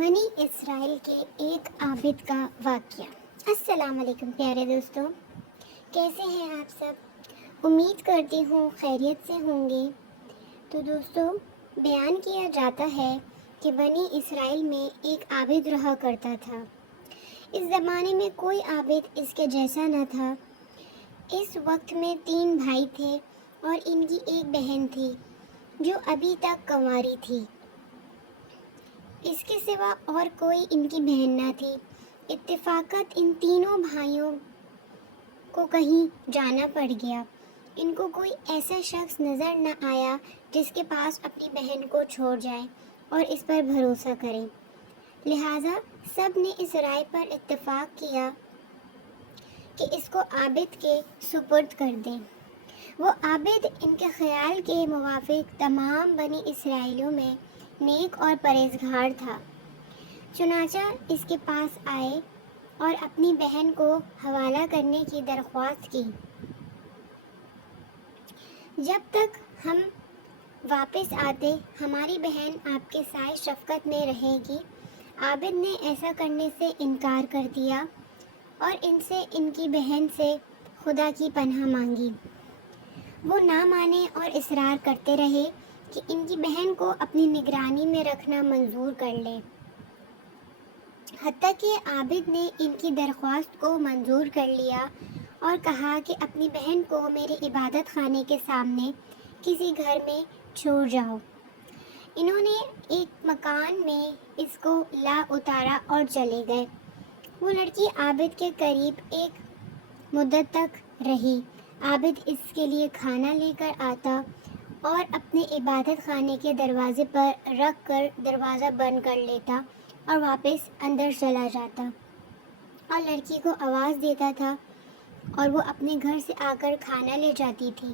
بنی اسرائیل کے ایک عابد کا واقعہ۔ السلام علیکم پیارے دوستوں، کیسے ہیں آپ سب؟ امید کرتی ہوں خیریت سے ہوں گے۔ تو دوستوں، بیان کیا جاتا ہے کہ بنی اسرائیل میں ایک عابد رہا کرتا تھا۔ اس زمانے میں کوئی عابد اس کے جیسا نہ تھا۔ اس وقت میں 3 بھائی تھے اور ان کی ایک بہن تھی جو ابھی تک کنواری تھی۔ اس کے سوا اور کوئی ان کی بہن نہ تھی۔ اتفاقاً ان تینوں بھائیوں کو کہیں جانا پڑ گیا۔ ان کو کوئی ایسا شخص نظر نہ آیا جس کے پاس اپنی بہن کو چھوڑ جائے اور اس پر بھروسہ کرے۔ لہٰذا سب نے اس رائے پر اتفاق کیا کہ اس کو عابد کے سپرد کر دیں۔ وہ عابد ان کے خیال کے موافق تمام بنی اسرائیلیوں میں نیک اور پرہیزگار تھا۔ چنانچہ اس کے پاس آئے اور اپنی بہن کو حوالہ کرنے کی درخواست کی۔ جب تک ہم واپس آتے ہماری بہن آپ کے سائے شفقت میں رہے گی۔ عابد نے ایسا کرنے سے انکار کر دیا اور ان کی بہن سے خدا کی پناہ مانگی۔ وہ نہ مانے اور اصرار کرتے رہے کہ ان کی بہن کو اپنی نگرانی میں رکھنا منظور کر لے۔ حتیٰ کہ عابد نے ان کی درخواست کو منظور کر لیا اور کہا کہ اپنی بہن کو میرے عبادت خانے کے سامنے کسی گھر میں چھوڑ جاؤ۔ انہوں نے ایک مکان میں اس کو لا اتارا اور چلے گئے۔ وہ لڑکی عابد کے قریب ایک مدت تک رہی۔ عابد اس کے لیے کھانا لے کر آتا اور اپنے عبادت خانے کے دروازے پر رکھ کر دروازہ بند کر لیتا اور واپس اندر چلا جاتا اور لڑکی کو آواز دیتا تھا اور وہ اپنے گھر سے آ کر کھانا لے جاتی تھی۔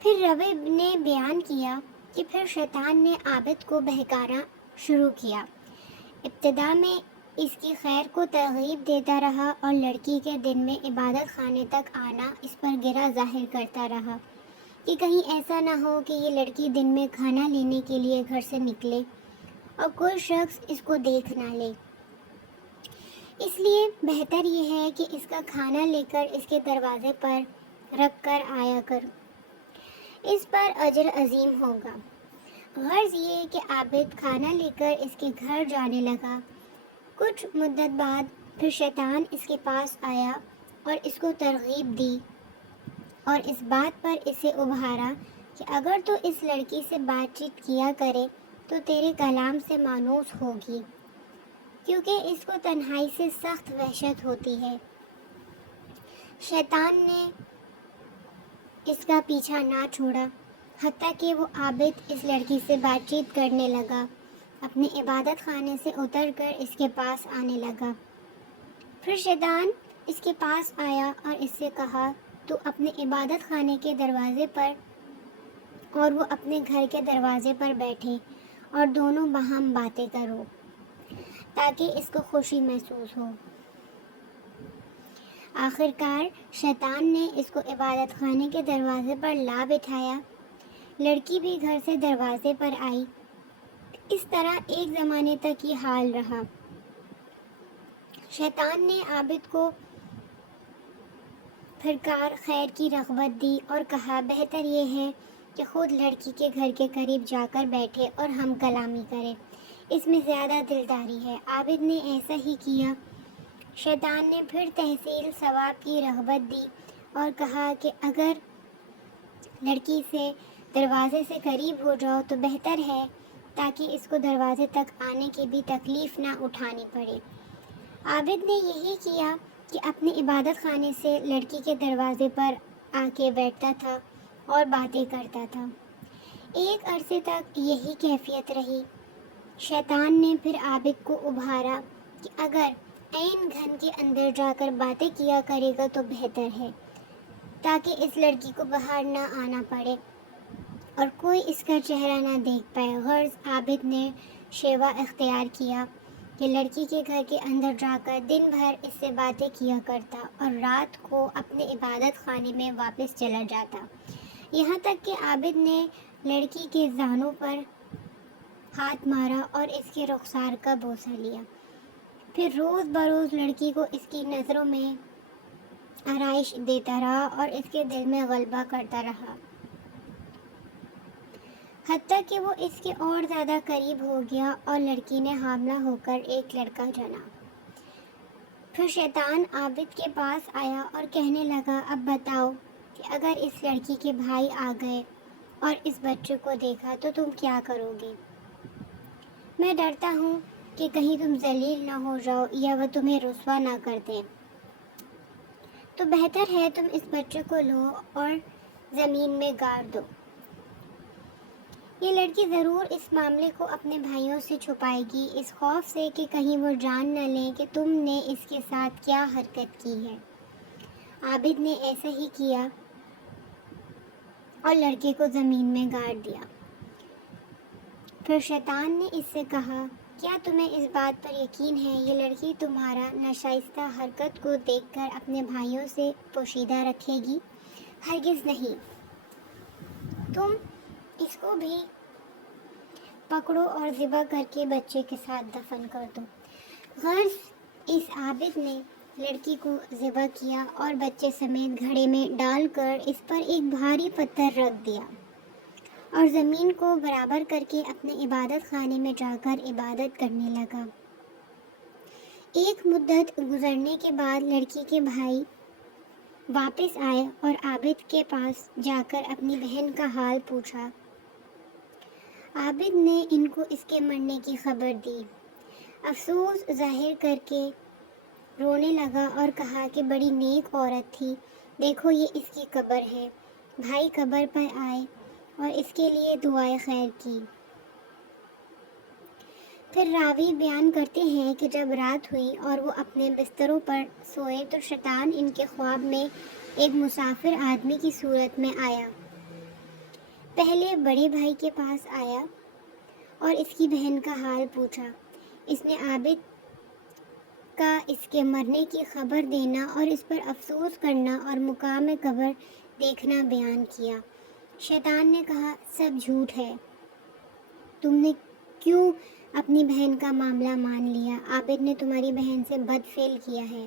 پھر روی نے بیان کیا کہ پھر شیطان نے عابد کو بہکانا شروع کیا۔ ابتدا میں اس کی خیر کو ترغیب دیتا رہا اور لڑکی کے دن میں عبادت خانے تک آنا اس پر گرہ ظاہر کرتا رہا کہ کہیں ایسا نہ ہو کہ یہ لڑکی دن میں کھانا لینے کے لیے گھر سے نکلے اور کوئی شخص اس کو دیکھ نہ لے۔ اس لیے بہتر یہ ہے کہ اس کا کھانا لے کر اس کے دروازے پر رکھ کر آیا کر، اس پر اجر عظیم ہوگا۔ غرض یہ کہ عابد کھانا لے کر اس کے گھر جانے لگا۔ کچھ مدت بعد پھر شیطان اس کے پاس آیا اور اس کو ترغیب دی اور اس بات پر اسے ابھارا کہ اگر تو اس لڑکی سے بات چیت کیا کرے تو تیرے کلام سے مانوس ہوگی، کیونکہ اس کو تنہائی سے سخت وحشت ہوتی ہے۔ شیطان نے اس کا پیچھا نہ چھوڑا حتیٰ کہ وہ عابد اس لڑکی سے بات چیت کرنے لگا، اپنے عبادت خانے سے اتر کر اس کے پاس آنے لگا۔ پھر شیطان اس کے پاس آیا اور اس سے کہا، تو اپنے عبادت خانے کے دروازے پر اور وہ اپنے گھر کے دروازے پر بیٹھے اور دونوں باہم باتیں کرو تاکہ اس کو خوشی محسوس ہو۔ آخرکار شیطان نے اس کو عبادت خانے کے دروازے پر لا بٹھایا۔ لڑکی بھی گھر سے دروازے پر آئی۔ اس طرح ایک زمانے تک یہ حال رہا۔ شیطان نے عابد کو پھر کار خیر کی رغبت دی اور کہا، بہتر یہ ہے کہ خود لڑکی کے گھر کے قریب جا کر بیٹھے اور ہم کلامی کرے، اس میں زیادہ دلداری ہے۔ عابد نے ایسا ہی کیا۔ شیطان نے پھر تحصیل ثواب کی رغبت دی اور کہا کہ اگر لڑکی سے دروازے سے قریب ہو جاؤ تو بہتر ہے تاکہ اس کو دروازے تک آنے کی بھی تکلیف نہ اٹھانی پڑے۔ عابد نے یہی کیا کہ اپنے عبادت خانے سے لڑکی کے دروازے پر آ کے بیٹھتا تھا اور باتیں کرتا تھا۔ ایک عرصے تک یہی کیفیت رہی۔ شیطان نے پھر عابد کو ابھارا کہ اگر عین گھر کے اندر جا کر باتیں کیا کرے گا تو بہتر ہے تاکہ اس لڑکی کو باہر نہ آنا پڑے اور کوئی اس کا چہرہ نہ دیکھ پائے۔ غرض عابد نے شیوا اختیار کیا کہ لڑکی کے گھر کے اندر جا کر دن بھر اس سے باتیں کیا کرتا اور رات کو اپنے عبادت خانے میں واپس چلا جاتا، یہاں تک کہ عابد نے لڑکی کے زانوں پر ہاتھ مارا اور اس کے رخسار کا بوسہ لیا۔ پھر روز بروز لڑکی کو اس کی نظروں میں آرائش دیتا رہا اور اس کے دل میں غلبہ کرتا رہا، حتیٰ کہ وہ اس کے اور زیادہ قریب ہو گیا اور لڑکی نے حاملہ ہو کر ایک لڑکا جنا۔ پھر شیطان عابد کے پاس آیا اور کہنے لگا، اب بتاؤ کہ اگر اس لڑکی کے بھائی آ گئے اور اس بچے کو دیکھا تو تم کیا کرو گے؟ میں ڈرتا ہوں کہ کہیں تم ذلیل نہ ہو جاؤ یا وہ تمہیں رسوا نہ کر دیں، تو بہتر ہے تم اس بچے کو لو اور زمین میں گاڑ دو۔ یہ لڑکی ضرور اس معاملے کو اپنے بھائیوں سے چھپائے گی، اس خوف سے کہ کہیں وہ جان نہ لیں کہ تم نے اس کے ساتھ کیا حرکت کی ہے۔ عابد نے ایسا ہی کیا اور لڑکے کو زمین میں گاڑ دیا۔ پھر شیطان نے اس سے کہا، کیا تمہیں اس بات پر یقین ہے یہ لڑکی تمہارا ناشائستہ حرکت کو دیکھ کر اپنے بھائیوں سے پوشیدہ رکھے گی؟ ہرگز نہیں، تم اس کو بھی پکڑو اور ذبح کر کے بچے کے ساتھ دفن کر دو۔ غرض اس عابد نے لڑکی کو ذبح کیا اور بچے سمیت گھڑے میں ڈال کر اس پر ایک بھاری پتھر رکھ دیا اور زمین کو برابر کر کے اپنے عبادت خانے میں جا کر عبادت کرنے لگا۔ ایک مدت گزرنے کے بعد لڑکی کے بھائی واپس آئے اور عابد کے پاس جا کر اپنی بہن کا حال پوچھا۔ عابد نے ان کو اس کے مرنے کی خبر دی، افسوس ظاہر کر کے رونے لگا اور کہا کہ بڑی نیک عورت تھی، دیکھو یہ اس کی قبر ہے۔ بھائی قبر پر آئے اور اس کے لیے دعائے خیر کی۔ پھر راوی بیان کرتے ہیں کہ جب رات ہوئی اور وہ اپنے بستروں پر سوئے تو شیطان ان کے خواب میں ایک مسافر آدمی کی صورت میں آیا۔ پہلے بڑے بھائی کے پاس آیا اور اس کی بہن کا حال پوچھا۔ اس نے عابد کا اس کے مرنے کی خبر دینا اور اس پر افسوس کرنا اور مقام قبر دیکھنا بیان کیا۔ شیطان نے کہا، سب جھوٹ ہے، تم نے کیوں اپنی بہن کا معاملہ مان لیا؟ عابد نے تمہاری بہن سے بد فعل کیا ہے،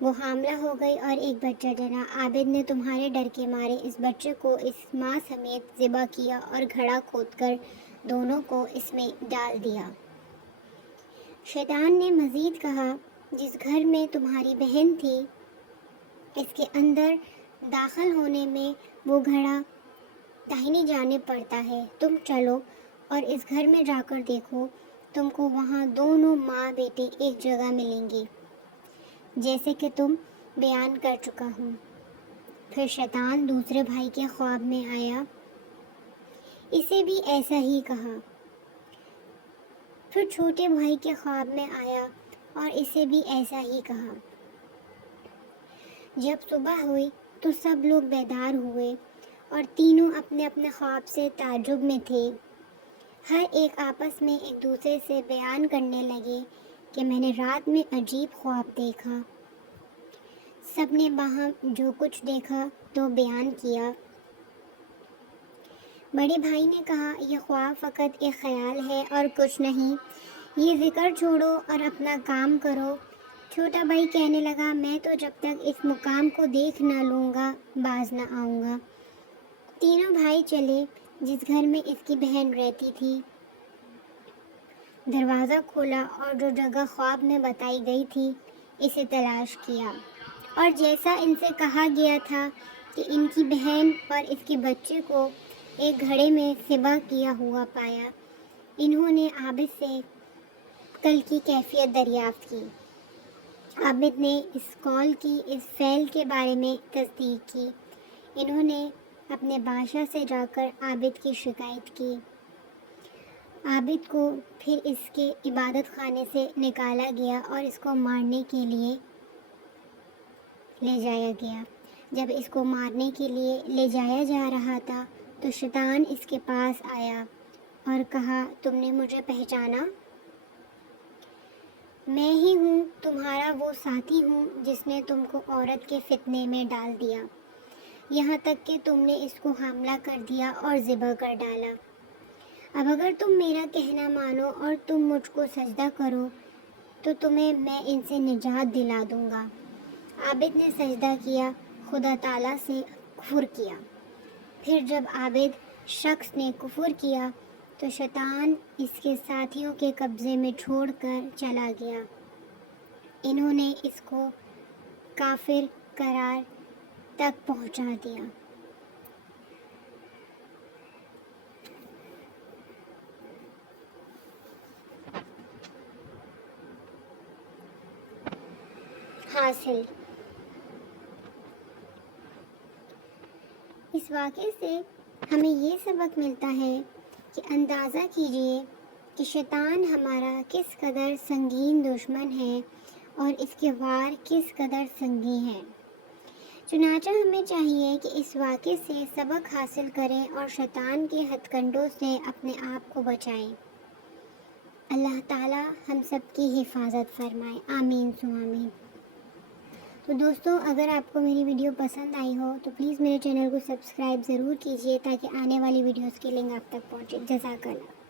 وہ حاملہ ہو گئی اور ایک بچہ جنا۔ عابد نے تمہارے ڈر کے مارے اس بچے کو اس ماں سمیت ذبح کیا اور گھڑا کھود کر دونوں کو اس میں ڈال دیا۔ شیطان نے مزید کہا، جس گھر میں تمہاری بہن تھی اس کے اندر داخل ہونے میں وہ گھڑا داہنی جانب پڑتا ہے، تم چلو اور اس گھر میں جا کر دیکھو، تم کو وہاں دونوں ماں بیٹے ایک جگہ ملیں گے جیسے کہ تم بیان کر چکا ہوں۔ پھر شیطان دوسرے بھائی کے خواب میں آیا، اسے بھی ایسا ہی کہا۔ پھر چھوٹے بھائی کے خواب میں آیا اور اسے بھی ایسا ہی کہا۔ جب صبح ہوئی تو سب لوگ بیدار ہوئے اور تینوں اپنے اپنے خواب سے تعجب میں تھے۔ ہر ایک آپس میں ایک دوسرے سے بیان کرنے لگے کہ میں نے رات میں عجیب خواب دیکھا۔ سب نے باہم جو کچھ دیکھا تو بیان کیا۔ بڑے بھائی نے کہا، یہ خواب فقط ایک خیال ہے اور کچھ نہیں، یہ ذکر چھوڑو اور اپنا کام کرو۔ چھوٹا بھائی کہنے لگا، میں تو جب تک اس مقام کو دیکھ نہ لوں گا باز نہ آؤں گا۔ تینوں بھائی چلے جس گھر میں اس کی بہن رہتی تھی، دروازہ کھولا اور جو جگہ خواب میں بتائی گئی تھی اسے تلاش کیا، اور جیسا ان سے کہا گیا تھا کہ ان کی بہن اور اس کے بچے کو ایک گھڑے میں ذبح کیا ہوا پایا۔ انہوں نے عابد سے کل کی کیفیت دریافت کی۔ عابد نے اس قول کی، اس فعل کے بارے میں تصدیق کی۔ انہوں نے اپنے بادشاہ سے جا کر عابد کی شکایت کی۔ عابد کو پھر اس کے عبادت خانے سے نکالا گیا اور اس کو مارنے کے لیے لے جایا گیا۔ جب اس کو مارنے کے لیے لے جایا جا رہا تھا تو شیطان اس کے پاس آیا اور کہا، تم نے مجھے پہچانا؟ میں ہی ہوں، تمہارا وہ ساتھی ہوں جس نے تم کو عورت کے فتنے میں ڈال دیا، یہاں تک کہ تم نے اس کو حاملہ کر دیا اور ذبح کر ڈالا۔ اب اگر تم میرا کہنا مانو اور تم مجھ کو سجدہ کرو تو تمہیں میں ان سے نجات دلا دوں گا۔ عابد نے سجدہ کیا، خدا تعالیٰ سے کفر کیا۔ پھر جب عابد شخص نے کفر کیا تو شیطان اس کے ساتھیوں کے قبضے میں چھوڑ کر چلا گیا۔ انہوں نے اس کو کافر قرار تک پہنچا دیا۔ حاصل، اس واقعے سے ہمیں یہ سبق ملتا ہے کہ اندازہ کیجئے کہ شیطان ہمارا کس قدر سنگین دشمن ہے اور اس کے وار کس قدر سنگین ہیں۔ چنانچہ ہمیں چاہیے کہ اس واقعے سے سبق حاصل کریں اور شیطان کے ہتھ کنڈوں سے اپنے آپ کو بچائیں۔ اللہ تعالیٰ ہم سب کی حفاظت فرمائے، آمین ثم آمین۔ تو دوستوں، اگر آپ کو میری ویڈیو پسند آئی ہو تو پلیز میرے چینل کو سبسکرائب ضرور کیجیے تاکہ آنے والی ویڈیوز کی لنک آپ تک پہنچے۔ جزاک اللہ۔